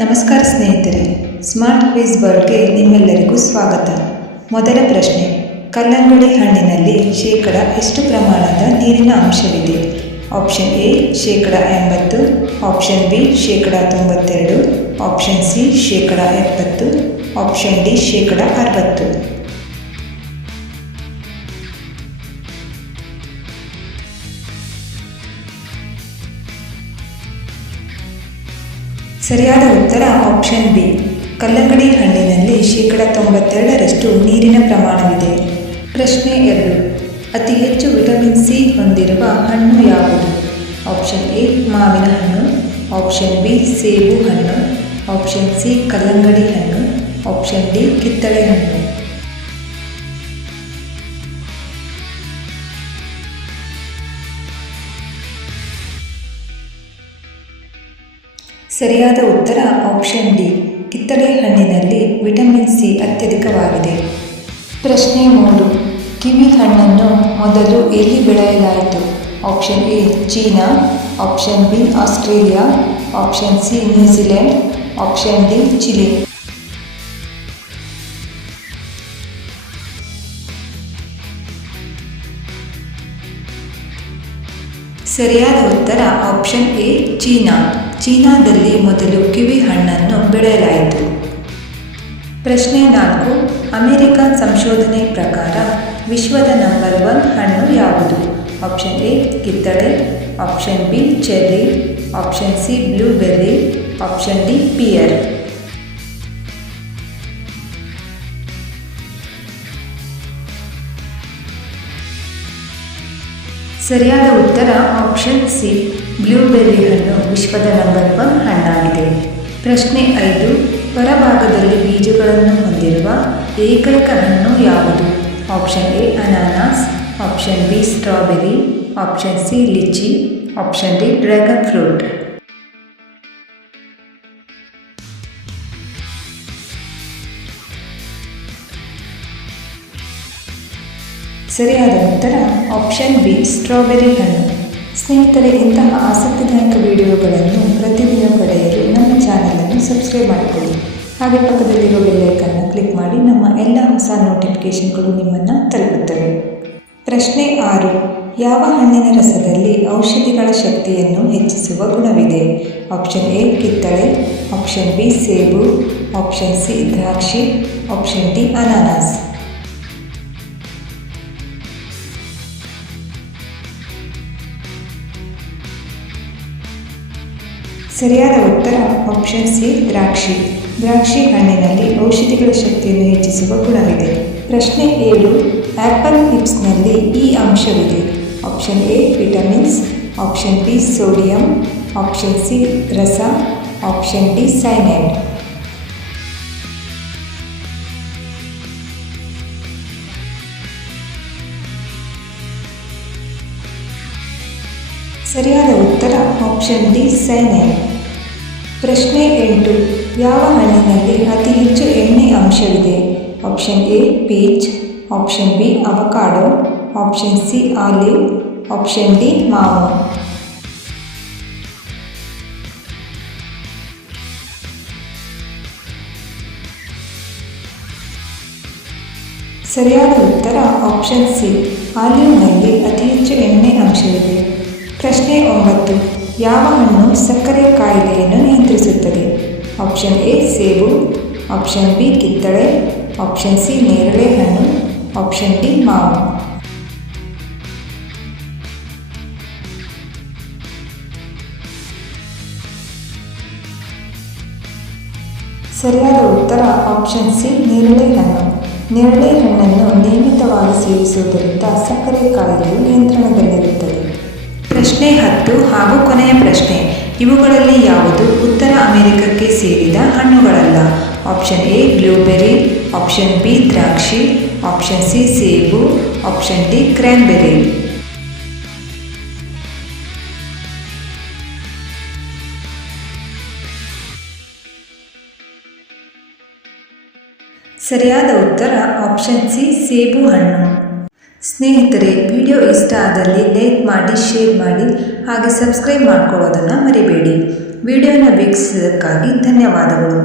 ನಮಸ್ಕಾರ ಸ್ನೇಹಿತರೆ smart quiz ಬರ್ಡ್ಗೆ ನಿಮ್ಮೆಲ್ಲರಿಗೂ ಸ್ವಾಗತ. ಮೊದಲ ಪ್ರಶ್ನೆ, ಕಲ್ಲಂಗಡಿ ಹಣ್ಣಿನಲ್ಲಿ ಶೇಕಡ ಎಷ್ಟು ಪ್ರಮಾಣದ ನೀರಿನ ಅಂಶವಿದೆ? ಆಪ್ಷನ್ ಎ ಶೇಕಡ ಎಂಬತ್ತು ಆಪ್ಷನ್ ಬಿ ಶೇಕಡ ತೊಂಬತ್ತೆರಡು ಆಪ್ಷನ್ ಸಿ ಶೇಕಡ ಎಪ್ಪತ್ತು ಆಪ್ಷನ್ ಡಿ ಶೇಕಡ ಅರವತ್ತು. ಸರಿಯಾದ ಉತ್ತರ ಆಪ್ಷನ್ ಬಿ ಕಲ್ಲಂಗಡಿ ಹಣ್ಣಿನಲ್ಲಿ ಶೇಕಡ ತೊಂಬತ್ತೆರಡರಷ್ಟು ನೀರಿನ ಪ್ರಮಾಣವಿದೆ. ಪ್ರಶ್ನೆ ಎರಡು. ಅತಿ ಹೆಚ್ಚು ವಿಟಮಿನ್ ಸಿ ಹೊಂದಿರುವ ಹಣ್ಣು ಯಾವುದು? ಆಪ್ಷನ್ ಎ ಮಾವಿನ ಹಣ್ಣು. ಆಪ್ಷನ್ ಬಿ ಸೇಬು ಹಣ್ಣು. ಆಪ್ಷನ್ ಸಿ ಕಲ್ಲಂಗಡಿ ಹಣ್ಣು. ಆಪ್ಷನ್ ಡಿ ಕಿತ್ತಳೆ ಹಣ್ಣು. ಸರಿಯಾದ ಉತ್ತರ ಆಪ್ಷನ್ ಡಿ, ಕಿತ್ತಳೆ ಹಣ್ಣಿನಲ್ಲಿ ವಿಟಮಿನ್ ಸಿ ಅತ್ಯಧಿಕವಾಗಿದೆ. ಪ್ರಶ್ನೆ ಮೂರು, ಕಿವಿ ಹಣ್ಣನ್ನು ಮೊದಲು ಎಲ್ಲಿ ಬೆಳೆಯಲಾಯಿತು? Option A, China option B, Australia option C, New Zealand option D, Chile. ಸರಿಯಾದ ಉತ್ತರ ಆಪ್ಷನ್ ಎ, ಚೀನಾ. ಚೀನಾದಲ್ಲಿ ಮೊದಲು ಕಿವಿ ಹಣ್ಣನ್ನು ಬೆಳೆಯಲಾಯಿತು. ಪ್ರಶ್ನೆ ನಾಲ್ಕು, ಅಮೆರಿಕನ್ ಸಂಶೋಧನೆ ಪ್ರಕಾರ ವಿಶ್ವದ ನಂಬರ್ ಒನ್ ಹಣ್ಣು ಯಾವುದು? ಆಪ್ಷನ್ ಎ ಕಿತ್ತಳೆ option B cherry option C blueberry option D pear ಸರಿಯಾದ ಉತ್ತರ ಆಪ್ಷನ್ ಸಿ ಬ್ಲೂಬೆರ್ರಿ ಹಣ್ಣು ವಿಶ್ವದ ನಂಬರ್ ಒನ್ ಹಣ್ಣಾಗಿದೆ. ಪ್ರಶ್ನೆ ಐದು, ಹೊರಭಾಗದಲ್ಲಿ ಬೀಜಗಳನ್ನು ಹೊಂದಿರುವ ಏಕೈಕ ಹಣ್ಣು ಯಾವುದು? ಆಪ್ಷನ್ ಎ ಅನಾನಸ್ option B strawberry option C lychee option D dragon fruit ಸರಿಯಾದ ಉತ್ತರ ಆಪ್ಷನ್ ಬಿ ಸ್ಟ್ರಾಬೆರಿ ಹಣ್ಣು. ಸ್ನೇಹಿತರೆ, ಇಂತಹ ಆಸಕ್ತಿದಾಯಕ ವಿಡಿಯೋಗಳನ್ನು ಪ್ರತಿದಿನ ಪಡೆಯಲು ನಮ್ಮ ಚಾನಲನ್ನು ಸಬ್ಸ್ಕ್ರೈಬ್ ಮಾಡಿಕೊಳ್ಳಿ. ಹಾಗೆ ಪಕ್ಕದಲ್ಲಿರುವ ಬೆಲ್ಲೈಕನ್ನು ಕ್ಲಿಕ್ ಮಾಡಿ ನಮ್ಮ ಎಲ್ಲ ಹೊಸ ನೋಟಿಫಿಕೇಷನ್ಗಳು ನಿಮ್ಮನ್ನು ತಲುಪುತ್ತವೆ. ಪ್ರಶ್ನೆ ಆರು, ಯಾವ ಹಣ್ಣಿನ ರಸದಲ್ಲಿ ಔಷಧಿಗಳ ಶಕ್ತಿಯನ್ನು ಹೆಚ್ಚಿಸುವ ಗುಣವಿದೆ? ಆಪ್ಷನ್ ಎ ಕಿತ್ತಳೆ. ಆಪ್ಷನ್ ಬಿ ಸೇಬು. ಆಪ್ಷನ್ ಸಿ ದ್ರಾಕ್ಷಿ. ಆಪ್ಷನ್ ಡಿ ಅನಾನಸ್. ಸರಿಯಾದ ಉತ್ತರ ಆಪ್ಷನ್ ಸಿ ದ್ರಾಕ್ಷಿ. ದ್ರಾಕ್ಷಿ ಹಣ್ಣಿನಲ್ಲಿ ಔಷಧಿಗಳ ಶಕ್ತಿಯನ್ನು ಹೆಚ್ಚಿಸುವ ಗುಣವಿದೆ. ಪ್ರಶ್ನೆ ಏಳು ಆ್ಯಪಲ್ ಹಿಪ್ಸ್ನಲ್ಲಿ ಈ ಅಂಶವಿದೆ. Option A vitamins. Option B sodium. Option C ರಸ. Option D cyanide. ಸರಿಯಾದ ಉತ್ತರ ಆಪ್ಷನ್ ಡಿ ಸೇನೆ. ಪ್ರಶ್ನೆ ಎಂಟು, ಯಾವ ಹಣ್ಣಿನಲ್ಲಿ ಅತಿ ಹೆಚ್ಚು ಎಣ್ಣೆ ಅಂಶವಿದೆ? Option A peach option B avocado option C olive option D ಮಾವು ಸರಿಯಾದ ಉತ್ತರ ಆಪ್ಷನ್ ಸಿ ಆಲಿವ್ನಲ್ಲಿ ಅತಿ ಹೆಚ್ಚು ಎಣ್ಣೆ ಅಂಶವಿದೆ. ಪ್ರಶ್ನೆ ಒಂಬತ್ತು. ಯಾವ ಹಣ್ಣು ಸಕ್ಕರೆ ಕಾಯಿಲೆಯನ್ನು ನಿಯಂತ್ರಿಸುತ್ತದೆ? ಆಪ್ಷನ್ ಎ, ಸೇಬು. ಆಪ್ಷನ್ ಬಿ, ಕಿತ್ತಳೆ. ಆಪ್ಷನ್ ಸಿ, ನೇರಳೆ ಹಣ್ಣು. ಆಪ್ಷನ್ ಡಿ, ಮಾವು. ಸರಿಯಾದ ಉತ್ತರ ಆಪ್ಷನ್ ಸಿ, ನೇರಳೆ ಹಣ್ಣು. ನೇರಳೆ ಹಣ್ಣನ್ನು ನಿಯಮಿತವಾಗಿ ಸೇವಿಸುವುದರಿಂದ ಸಕ್ಕರೆ ಕಾಯಿಲೆಯು ಹತ್ತು ಹಾಗೂ ಕೊನೆಯ ಪ್ರಶ್ನೆ, ಇವುಗಳಲ್ಲಿ ಯಾವುದು ಉತ್ತರ ಅಮೆರಿಕಕ್ಕೆ ಸೇರಿದ ಹಣ್ಣುಗಳಲ್ಲ? Option A, blueberry, option B, ದ್ರಾಕ್ಷಿ, ಆಪ್ಷನ್ ಸಿ, ಸೇಬು, ಆಪ್ಷನ್ ಡಿ, ಕ್ರ್ಯಾನ್ಬೆರಿ. ಸರಿಯಾದ ಉತ್ತರ ಆಪ್ಷನ್ ಸಿ, ಸೇಬು ಹಣ್ಣು. ಸ್ನೇಹಿತರೆ, ವಿಡಿಯೋ ಇಷ್ಟ ಆದಲ್ಲಿ ಲೈಕ್ ಮಾಡಿ, ಶೇರ್ ಮಾಡಿ ಹಾಗೆ ಸಬ್ಸ್ಕ್ರೈಬ್ ಮಾಡ್ಕೊಳ್ಳೋದನ್ನು ಮರಿಬೇಡಿ. ವಿಡಿಯೋನ ವೀಕ್ಷಿಸಿದ್ದಕ್ಕಾಗಿ ಧನ್ಯವಾದಗಳು.